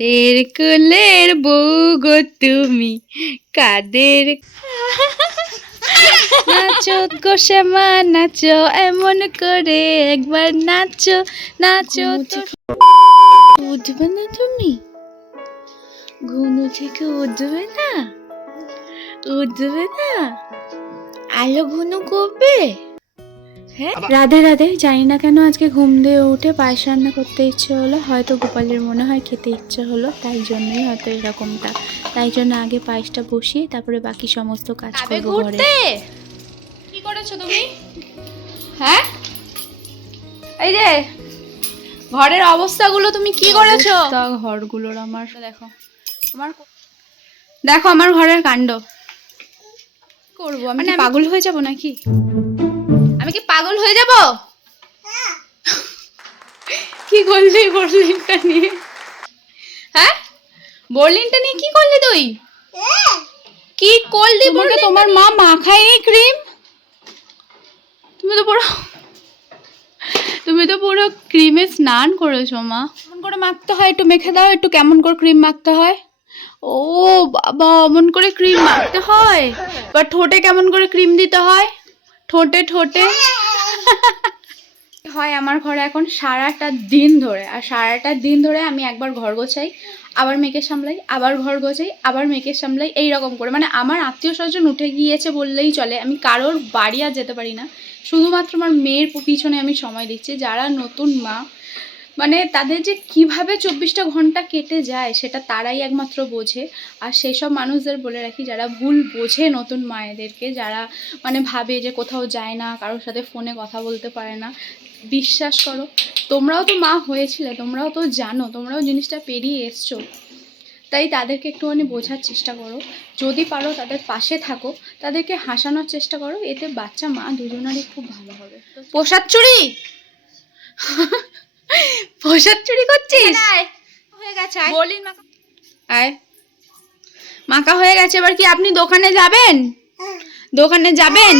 কাদের কুলের বউ গো তুমি? কাদের নাচো গো শ্যামা, নাচো, এমন করে একবার নাচো নাচো উঠবে না তুমি? ঘুমো থেকে উঠবে না? উঠবে না? আলো ঘুনো করবে? রাধে রাধে জানি না কেন আজকে ঘুম দিয়ে উঠে পায়েস রান্না করতে ইচ্ছে হলো। হয়তো গোপালের মনে হয় খেতে ইচ্ছে হলো তাই জন্যই হয়তো এরকমটা। তাই জন্য আগে পায়েসটা বসিয়ে তারপরে বাকি সমস্ত কাজ করব ঘরে। কি করেছ তুমি? হ্যাঁ? এই যে ঘরের অবস্থাগুলো তুমি কি করেছ? ঘরগুলোর আমার দেখো আমার দেখো আমার ঘরের কাণ্ড। করব? আমি কি পাগল হয়ে যাব নাকি? আমি কি পাগল হয়ে যাব? কি করলি বর্লিনটা নিয়ে? হ্যাঁ? বর্লিনটা নিয়ে কি করলি তুই? কি করলি তোমাকে তোমার মা মাখায়নি ক্রিম? তুমি তো পুরো তুমি তো পুরো ক্রিমে স্নান করেছ মা। কেমন করে মাখতে হয় একটু মেখে দাও একটু কেমন করে ক্রিম মাখতে হয়? ও বাবা অমন করে ক্রিম মাখতে হয়? বা ঠোঁটে কেমন করে ক্রিম দিতে হয়? ঠোঁটে ঠোঁটে। হয় আমার ঘরে এখন সারাটা দিন ধরে। আর সারাটা দিন ধরে আমি একবার ঘর গোছাই, আবার মেয়েকে সামলাই, আবার ঘর গোছাই, আবার মেয়েকে সামলাই এই রকম করে। মানে আমার আত্মীয় স্বজন উঠে গিয়েছে বললেই চলে। আমি কারোর বাড়ি আর যেতে পারি না। শুধুমাত্র আমার মেয়ের পিছনে আমি সময় দিচ্ছি। যারা নতুন মা মানে তাদের যে কীভাবে চব্বিশটা ঘণ্টা কেটে যায়, সেটা তারাই একমাত্র বোঝে। আর সেই সব মানুষদের বলে রাখি, যারা ভুল বোঝে নতুন মায়েদেরকে, যারা মানে ভাবে যে কোথাও যায় না, কারোর সাথে ফোনে কথা বলতে পারে না, বিশ্বাস করো। তোমরাও তো মা হয়েছিলে, তোমরাও তো জানো, তোমরাও জিনিসটা পেরিয়ে এসছো। তাই তাদেরকে একটুখানি বোঝার চেষ্টা করো। যদি পারো তাদের পাশে থাকো, তাদেরকে হাসানোর চেষ্টা করো, এতে বাচ্চা মা দুজনারই খুব ভালো হবে। পোশাক চুরি? পোশাক চুরি করছিস? হয়ে গেছে বলিন আয়। মাকা হয়ে গেছে এবার কি আপনি দোকানে যাবেন? দোকানে যাবেন?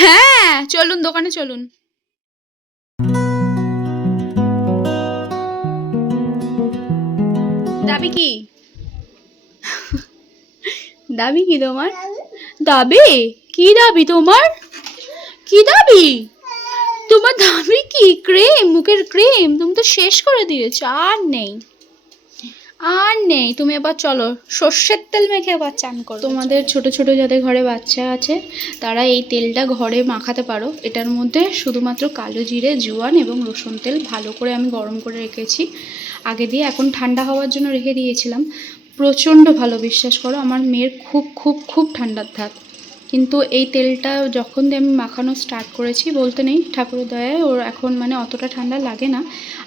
হ্যাঁ চলুন দোকানে চলুন। দাবি কি? দাবি কি তোমার? দাবি? কি দাবি তোমার? কি দাবি? তোমার দাবি কি? ক্রিম, মুখের ক্রিম। তুমি তো শেষ করে দিয়েছ, আর নেই। আর নেই। তুমি আবার চলো, সর্ষের তেল মেখে আবার চান করো। তোমাদের ছোট ছোট যাদের ঘরে বাচ্চা আছে, তারা এই তেলটা ঘরে মাখাতে পারো। এটার মধ্যে শুধুমাত্র কালো জিরে, জোয়ান এবং রসুন তেল ভালো করে আমি গরম করে রেখেছি। আগে দিয়ে এখন ঠান্ডা হওয়ার জন্য রেখে দিয়েছিলাম। প্রচণ্ড ভালো, বিশ্বাস করো, আমার মেয়ের খুব খুব খুব ঠান্ডার ধাত। কিন্তু এই তেলটা যখন দিয়ে আমি মাখানো স্টার্ট করেছি বলতে নেই ঠাকুরের দয়ায় ওর এখন মানে অতটা ঠান্ডা লাগে না।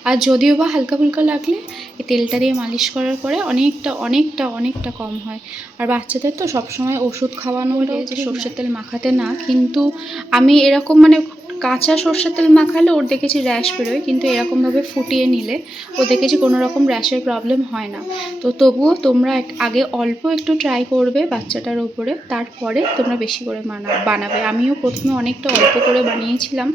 আর যদিও বা হালকা ফুলকা লাগলে এই তেলটা দিয়ে মালিশ করার পরে অনেকটা অনেকটা অনেকটা কম হয়। আর বাচ্চাদের তো সবসময় ওষুধ খাওয়ানো হলে যে সর্ষের তেল মাখাতে না কিন্তু আমি এরকম মানে কাঁচা সর্ষের তেল মাখালে ওর দেখেছি র্যাশ বেরোয়, কিন্তু এরকমভাবে ফুটিয়ে নিলে ও দেখেছি কোনো রকম র্যাশের প্রবলেম হয় না। তো তবুও তোমরা আগে অল্প একটু ট্রাই করবে বাচ্চাটার উপরে, তারপরে তোমরা বেশি করে মানা, বানাবে। আমিও প্রথমে অনেকটা অল্প করে বানিয়েছিলাম,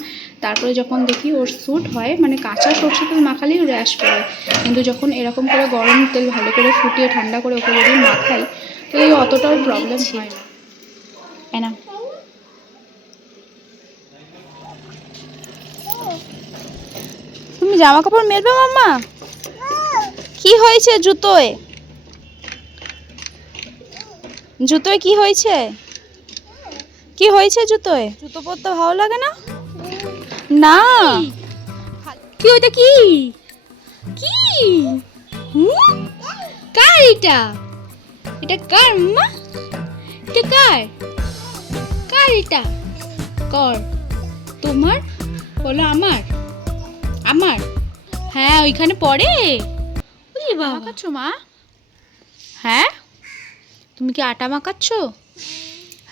তারপরে যখন দেখি ওর স্যুট হয় মানে কাঁচা সর্ষে তেল মাখালেই র্যাশ বেরোয়। কিন্তু যখন এরকম করে গরম তেল ভালো করে ফুটিয়ে ঠান্ডা করে ওকে যদি মাখাই, তো এই অতটাও প্রবলেম হয় না। এনা জামা কাপড় মেলবে মাম্মা? কি হয়েছে জুতোয়? জুতোয় কি হয়েছে? কি হয়েছে জুতোয়? জুতো পরতে ভালো লাগে না? না। কি ওইটা কি? কি? হুম? কার এটা? এটা কার মা এটা কার? কার এটা? কর। তোমার বলো আমার। আমার? হ্যাঁ ওইখানে পড়ে। ওই বাবা। মাখাচ্ছ মা? হ্যাঁ? তুমি কি আটা মাখাচ্ছ?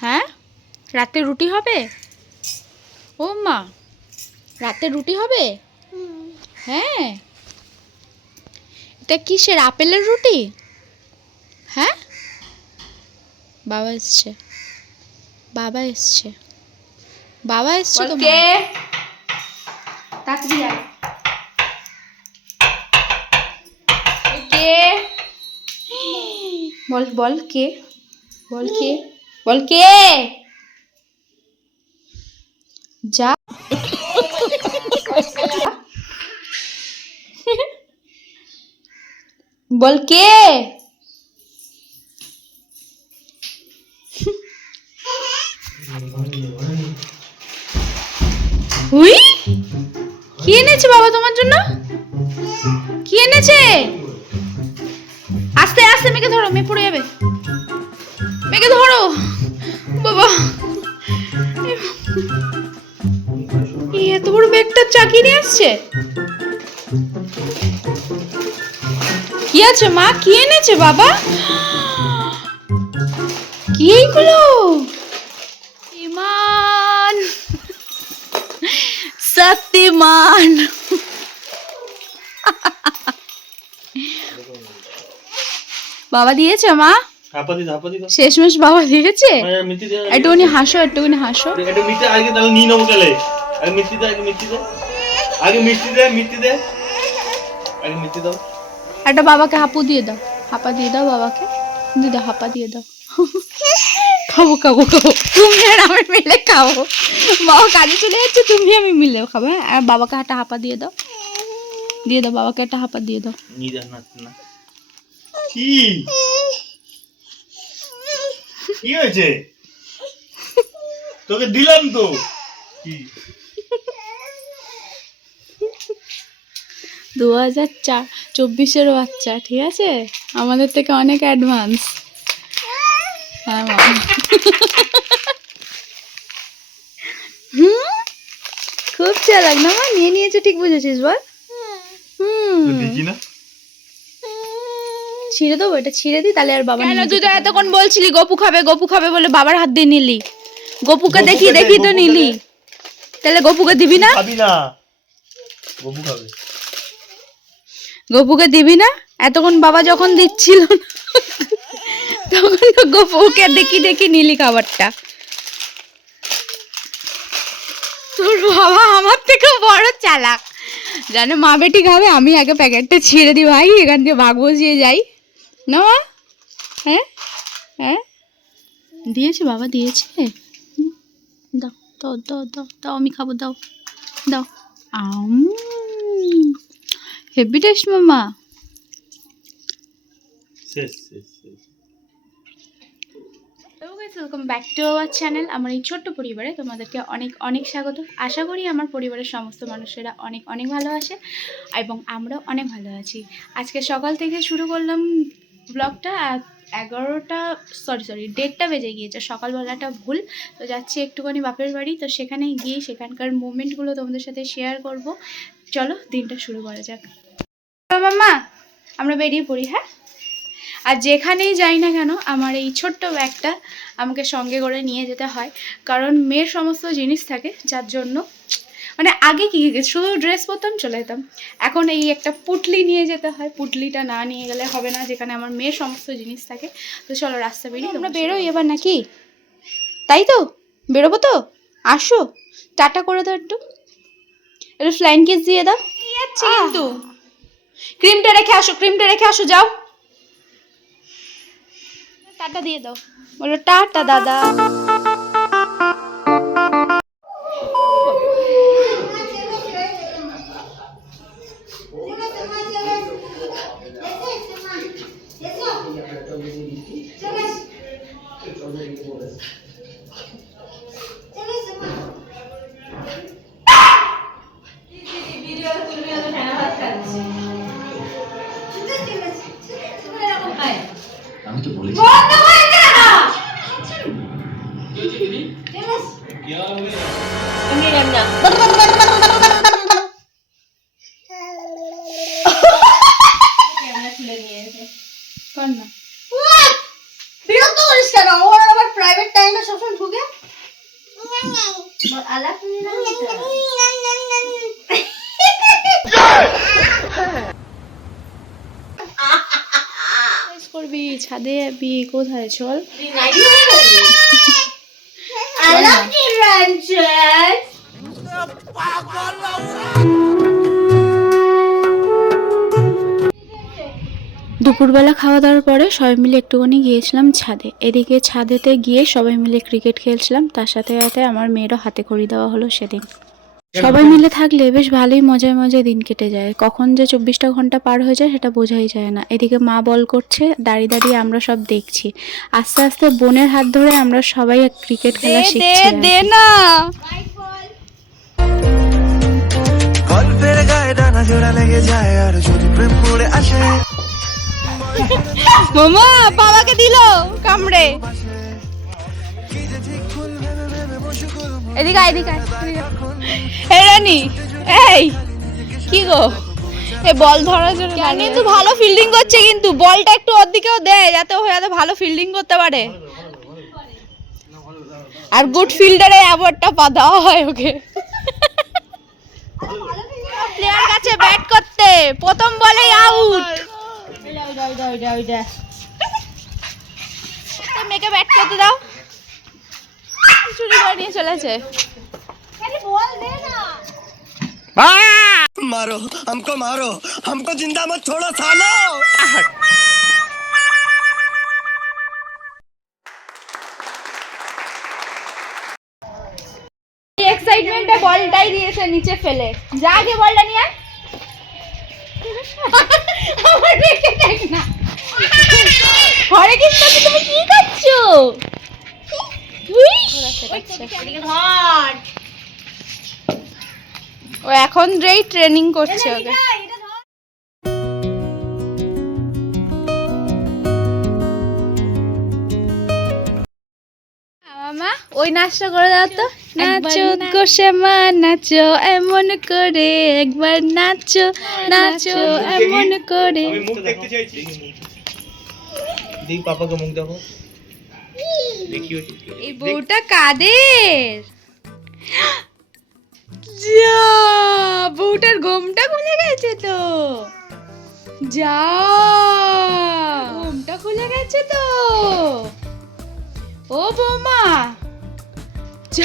হ্যাঁ? রাতে রুটি হবে? ও মা রাতে রুটি হবে? হ্যাঁ। এটা কিসের আপেলের রুটি? হ্যাঁ? বাবা এসছে। বাবা এসছে। বাবা এসছে তো কে? কে? বল বল কে? বল কে? বল কে? যা। বল কে? হুই কি এনেছে বাবা তোমার জন্য? কি এনেছে? আস্তে মেয়েকে ধরো, মেয়ে পড়ে যাবে। মেয়েকে ধরো। বাবা। এত বড় ব্যাগটা চাকি নিয়ে আসছে। কি আছে, মা? কি এনেছে, বাবা? কি এইগুলো? ইমান। শক্তিমান বাবা দিয়েছে মা? শেষমেশ বাবা দিয়েছে? আরে একটুখানি হাসো একটুখানি হাসো। আগে তাহলে নিয়ে নেব তাহলে। আগে মিষ্টি দে আগে মিষ্টি দে। আগে মিষ্টি দে মিষ্টি দে। আগে মিষ্টি দাও। একটা বাবাকে হাপু দিয়ে দাও। হাপা দিয়ে দাও বাবাকে। দিয়ে দাও হাপা দিয়ে দাও। খাব খাব খাব। তুমি আর আমি মিলে খাব। বাবা কাজে চলে যাচ্ছে তুমি আমি মিলে খাব হ্যাঁ? আর বাবাকে একটা হাপা দিয়ে দাও। দিয়ে দাও বাবাকে একটা হাপা দিয়ে দাও। না। কি? কি হয়েছে? তোকে দিলাম তো। কি? দু হাজার চার চব্বিশের বাচ্চা ঠিক আছে? আমাদের থেকে অনেক অ্যাডভান্স হ্যাঁ হুম? খুব চালাক না মা? নিয়ে নিয়েছে ঠিক বুঝেছিস বল। হুম। দেখি না? ছিঁড়ে দেবো এটা ছিঁড়ে দিই তাহলে আর বাবা কেন? তুই তো এতক্ষণ বলছিলি গপু খাবে গপু খাবে বলে বাবার হাত দিয়ে নিলি। গপুকে দেখি দেখি তো নিলি। তাহলে গপুকে দিবি না? খাবি না। ববু খাবে। গপুকে দিবি না? এতক্ষণ বাবা যখন দিচ্ছিল তখন তো গপুকে দেখি দেখি নিলি খাবারটা। তোর বাবা আমার থেকে বড় চালাক। জানে মা বেটি খাবে আমি আগে প্যাকেটটা ছিঁড়ে দিই ভাই এখান থেকে ভাগ বসিয়ে যাই। না? হ্যাঁ? হ্যাঁ? দিয়েছে বাবা দিয়েছে। দাও দাও দাও দাও দাও আমি খাব দাও দাও। আম। হেভি টেস্ট মামা। Welcome back to our channel আমার এই ছোট্ট পরিবারে তোমাদেরকে অনেক অনেক স্বাগত। আশা করি আমার পরিবারের সমস্ত মানুষেরা অনেক অনেক ভালো আছে এবং আমরাও অনেক ভালো আছি। আজকে সকাল থেকে শুরু করলাম ব্লগটা এগারোটা সরি সরি দেড়টা বেজে গিয়েছে, সকালবেলাটা ভুল। তো যাচ্ছি একটুখানি বাপের বাড়ি, তো সেখানে গিয়ে সেখানকার মুভমেন্টগুলো তোমাদের সাথে শেয়ার করব। চলো, দিনটা শুরু করা যাক। মামা আমরা বেরিয়ে পড়ি হ্যাঁ? আর যেখানেই যাই না কেন, আমার এই ছোট্ট ব্যাগটা আমাকে সঙ্গে করে নিয়ে যেতে হয়। কারণ মেয়ের সমস্ত জিনিস থাকে, যার জন্য মানে আগে কি শুধু ড্রেস পরতাম চলে যেতাম। এখন এই একটা পুটলি নিয়ে যেতে হয়। পুটলিটা না নিয়ে গেলে হবে না যেখানে আমার মেয়ের সমস্ত জিনিস থাকে। তো চলো রাস্তা বেরিয়ে তোমরা বেরোই এবার নাকি? তাই তো? বেরোবো তো? আসো। টাটা করে দাও একটু। একটু ফ্লাইন কেস দিয়ে দাও। যাচ্ছি কিন্তু। ক্রিমটা রেখে আসো ক্রিমটা রেখে আসো যাও। টাটা দিয়ে দাও। বলো টাটা দাদা। আমি তো বলেছি না বিরক্ত করিস কেন ওর আবার প্রাইভেট টাইমে সবসময় ঢুকে আলাপ Exercise করবি? ছাদে যাবি? কোথায়? চল। দুপুরবেলা খাওয়া দাওয়ার পরে সবাই মিলে একটুখানি গিয়েছিলাম ছাদে। এদিকে ছাদেতে গিয়ে সবাই মিলে ক্রিকেট খেলছিলাম। তার সাথে সাথে আমার মেয়েরও হাতে খড়ি দেওয়া হলো সেদিন। সবাই মিলে থাকলে বেশ ভালোই মজায় মজায় দিন কেটে যায়। কখন যে চব্বিশটা ঘণ্টা পার হয়ে যায় সেটা বোঝাই যায় না। এদিকে মা বল করছে দাঁড়িয়ে দাঁড়িয়ে আমরা সব দেখছি। আস্তে আস্তে বোনের হাত ধরে আমরা সবাই ক্রিকেট খেলা শিখছি আর না। গল্পের গায়ে ডানা জোড়া লেগে যায় আর যদি প্রেম পড়ে আসে? মামা বাবাকে দিল কামড়ে। এদিকে এদিকে। এ রানী এই কি গো? এ বল ধরার জন্য কিন্তু ভালো ফিল্ডিং করছে কিন্তু? বলটা একটু ওর দিকেও দে যাতে ও যাতে ভালো ফিল্ডিং করতে পারে। আর গুড ফিল্ডারে অ্যাওয়ার্ডটা পা দেওয়া হয় ওকে। প্লেয়ার কাছে ব্যাট করতে প্রথম বলেই আউট মেয়েকে ব্যাট করতে দাও। চুরি করে নিয়ে চলেছে। मारो हमको मारो हमको जिंदा मत छोड़ो सालो এক্সাইটমেন্টে বলটাই দিয়েছে নিচে ফেলে যা আগে বলটা নিয়ে আয়। আমার দেখে দেখ না হরে কৃষ্ণ তুমি কি করছো ও এখন রেই ট্রেনিং করছে ওকে। মামা ওই নাচটা করে দাও তো। নাচো গো শ্যামা নাচো এমন করে একবার নাচো নাচো এমন করে। আমি মুখ দেখতে চাইছি। দেখ পাপাকে মুখ দেখো। এই বউটা কাদের? যা, বউটার ঘোমটা খুলে গেছে তো। যা ঘোমটা খুলে গেছে তো। ও বৌমা। যা।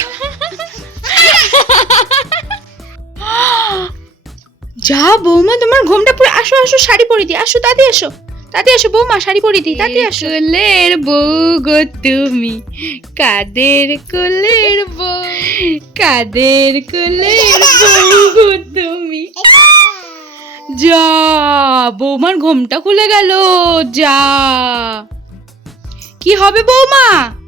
যা বৌমা, তোমার ঘোমটা পুরো আসো আসো, শাড়ি পরে দি আসো দাদি আসো। দাদি আসো, বৌমা, শাড়ি পরে দিই, তাতে আসো। কোলের বউ গো তুমি, কাদের কোলের বউ? কাদের কোলের বউ গো তুমি? যা, বৌমার ঘোমটা খুলে গেল, যা। কি হবে বৌমা?